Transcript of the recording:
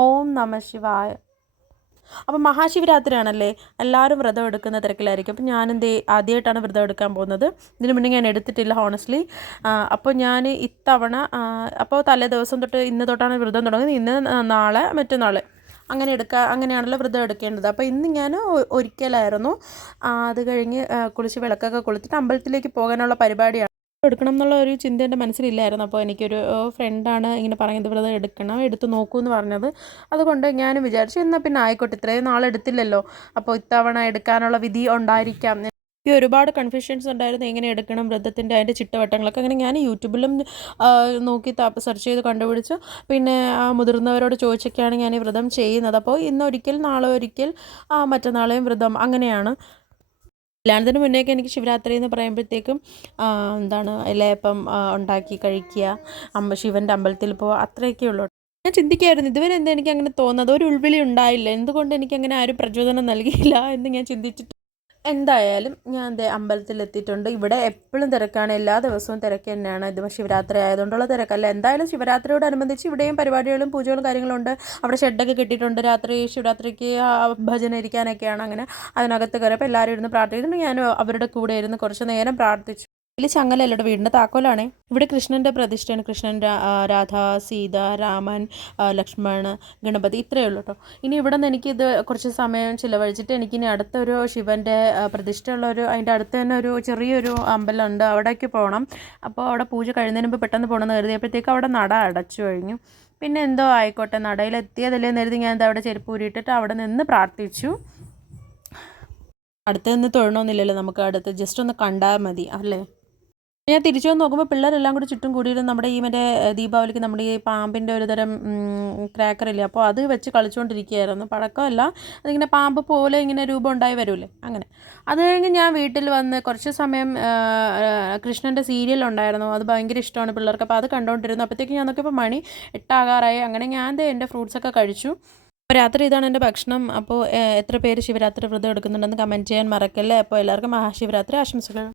ഓം നമ ശിവായ. അപ്പം മഹാശിവരാത്രിയാണല്ലേ, എല്ലാവരും വ്രതം എടുക്കുന്ന തിരക്കിലായിരിക്കും. അപ്പം ഞാനെന്തേ ആദ്യമായിട്ടാണ് വ്രതം എടുക്കാൻ പോകുന്നത്. ഇതിനു മുന്നേ ഞാൻ എടുത്തിട്ടില്ല ഹോണസ്റ്റ്ലി. അപ്പോൾ ഞാൻ ഇത്തവണ അപ്പോൾ തലേ ദിവസം തൊട്ട് ഇന്ന് തൊട്ടാണ് വ്രതം തുടങ്ങുന്നത്. ഇന്ന് നാളെ മറ്റന്നാൾ അങ്ങനെ അങ്ങനെയാണല്ലോ വ്രതം എടുക്കേണ്ടത്. അപ്പോൾ ഇന്ന് ഞാൻ ഒരിക്കലായിരുന്നു. അത് കഴിഞ്ഞ് കുളിച്ച് വിളക്കൊക്കെ കൊളുത്തിട്ട് അമ്പലത്തിലേക്ക് പോകാനുള്ള പരിപാടിയാണ്. എടുക്കണം എന്നുള്ള ഒരു ചിന്ത എൻ്റെ മനസ്സിലില്ലായിരുന്നു. അപ്പോൾ എനിക്കൊരു ഫ്രണ്ടാണ് ഇങ്ങനെ പറഞ്ഞത് വ്രതം എടുക്കണം, എടുത്ത് നോക്കൂ എന്ന് പറഞ്ഞത്. അതുകൊണ്ട് ഞാനും വിചാരിച്ചു എന്നാൽ പിന്നെ ആയിക്കോട്ടെ, ഇത്രയും നാളെടുത്തില്ലല്ലോ, അപ്പോൾ ഇത്തവണ എടുക്കാനുള്ള വിധി ഉണ്ടായിരിക്കാം. എനിക്ക് ഒരുപാട് കൺഫ്യൂഷൻസ് ഉണ്ടായിരുന്നു, എങ്ങനെ എടുക്കണം വ്രതത്തിൻ്റെ അതിൻ്റെ ചിട്ടവട്ടങ്ങളൊക്കെ. അങ്ങനെ ഞാൻ യൂട്യൂബിലും നോക്കി സെർച്ച് ചെയ്ത് കണ്ടുപിടിച്ചു. പിന്നെ മുതിർന്നവരോട് ചോദിച്ചൊക്കെയാണ് ഞാൻ ഈ വ്രതം ചെയ്യുന്നത്. അപ്പോൾ ഇന്നൊരിക്കൽ നാളെ ഒരിക്കൽ മറ്റന്നാളെയും വ്രതം അങ്ങനെയാണ്. കല്യാണത്തിന് മുന്നേയൊക്കെ എനിക്ക് ശിവരാത്രി എന്ന് പറയുമ്പോഴത്തേക്കും എന്താണ് ഇലയപ്പം ഉണ്ടാക്കി കഴിക്കുക, ശിവൻ്റെ അമ്പലത്തിൽ പോവുക, അത്രയൊക്കെ ഉള്ളൂ. ഞാൻ ചിന്തിക്കുകയായിരുന്നു ഇതുവരെ എന്താ എനിക്ക് അങ്ങനെ തോന്നുന്നത്, ഒരു ഉൾവിളി ഉണ്ടായില്ല, എന്തുകൊണ്ട് എനിക്കങ്ങനെ ആരും പ്രചോദനം നൽകിയില്ല എന്ന് ഞാൻ ചിന്തിച്ചിട്ട്. എന്തായാലും ഞാൻ ദേ അമ്പലത്തിലെത്തിയിട്ടുണ്ട്. ഇവിടെ എപ്പോഴും തിരക്കാണ്, എല്ലാ ദിവസവും തിരക്ക് തന്നെയാണ്. ഇത് ശിവരാത്രി ആയതുകൊണ്ടുള്ള തിരക്കല്ല. എന്തായാലും ശിവരാത്രിയോടനുബന്ധിച്ച് ഇവിടെയും പരിപാടികളും പൂജകളും കാര്യങ്ങളുണ്ട്. അവിടെ ഷെഡൊക്കെ കെട്ടിയിട്ടുണ്ട്. രാത്രി ശിവരാത്രിക്ക് ഭജന ഇരിക്കാനൊക്കെയാണ്. അങ്ങനെ അതിനകത്ത് കയറിയപ്പോൾ എല്ലാവരും ഇരുന്ന് പ്രാർത്ഥിക്കുന്നുണ്ട്. ഞാൻ അവരുടെ കൂടെ ഇരുന്ന് കുറച്ച് നേരം പ്രാർത്ഥിച്ചു. ഇതിൽ ചങ്ങലല്ല, ഇവിടെ വീടിൻ്റെ താക്കോലാണേ. ഇവിടെ കൃഷ്ണൻ്റെ പ്രതിഷ്ഠയാണ്. കൃഷ്ണൻ, രാധ, സീത, രാമൻ, ലക്ഷ്മൺ, ഗണപതി, ഇത്രയേ ഉള്ളൂ കേട്ടോ. ഇനി ഇവിടെ നിന്ന് എനിക്കിത് കുറച്ച് സമയം ചിലവഴിച്ചിട്ട് എനിക്കിനി അടുത്തൊരു ശിവൻ്റെ പ്രതിഷ്ഠയുള്ളൊരു അതിൻ്റെ അടുത്ത് തന്നെ ഒരു ചെറിയൊരു അമ്പലമുണ്ട്, അവിടേക്ക് പോകണം. അപ്പോൾ അവിടെ പൂജ കഴിയുന്നതിന് മുമ്പ് പെട്ടെന്ന് പോകണമെന്ന് കരുതിയപ്പോഴത്തേക്ക് അവിടെ നട അടച്ചു കഴിഞ്ഞു. പിന്നെ എന്തോ ആയിക്കോട്ടെ, നടയിലെത്തിയതല്ലേ എന്ന് കരുതി ഞാൻ അവിടെ ചെരുപ്പ് ഊരിയിട്ടിട്ട് അവിടെ നിന്ന് പ്രാർത്ഥിച്ചു. അടുത്ത് നിന്ന് തൊഴണമെന്നില്ലല്ലോ, നമുക്ക് അടുത്ത് ജസ്റ്റ് ഒന്ന് കണ്ടാൽ മതി അല്ലേ. ഞാൻ തിരിച്ചു വന്ന് നോക്കുമ്പോൾ പിള്ളേരെല്ലാം കൂടി ചുറ്റും കൂടിയിട്ട് നമ്മുടെ ഈ മറ്റേ ദീപാവലിക്ക് നമ്മുടെ ഈ പാമ്പിൻ്റെ ഒരു തരം ക്രാക്കറില്ലേ, അപ്പോൾ അത് വെച്ച് കളിച്ചുകൊണ്ടിരിക്കുകയായിരുന്നു. പഴക്കമല്ല, അതിങ്ങനെ പാമ്പ് പോലെ ഇങ്ങനെ രൂപം ഉണ്ടായി വരൂലേ, അങ്ങനെ. അത് കഴിഞ്ഞ് ഞാൻ വീട്ടിൽ വന്ന് കുറച്ച് സമയം കൃഷ്ണൻ്റെ സീരിയൽ ഉണ്ടായിരുന്നു, അത് ഭയങ്കര ഇഷ്ടമാണ് പിള്ളേർക്ക്. അപ്പോൾ അത് കണ്ടുകൊണ്ടിരുന്നു. അപ്പോഴത്തേക്ക് ഞാൻ നോക്കിയപ്പോൾ മണി 8 അങ്ങനെ ഞാൻ എൻ്റെ ഫ്രൂട്ട്സൊക്കെ കഴിച്ചു. അപ്പോൾ രാത്രി ഇതാണ് എൻ്റെ ഭക്ഷണം. അപ്പോൾ എത്ര പേര് ശിവരാത്രി വ്രതം എടുക്കുന്നുണ്ടെന്ന് കമൻറ്റ് ചെയ്യാൻ മറക്കല്ലേ. അപ്പോൾ എല്ലാവർക്കും മഹാശിവരാത്രി ആശംസകൾ.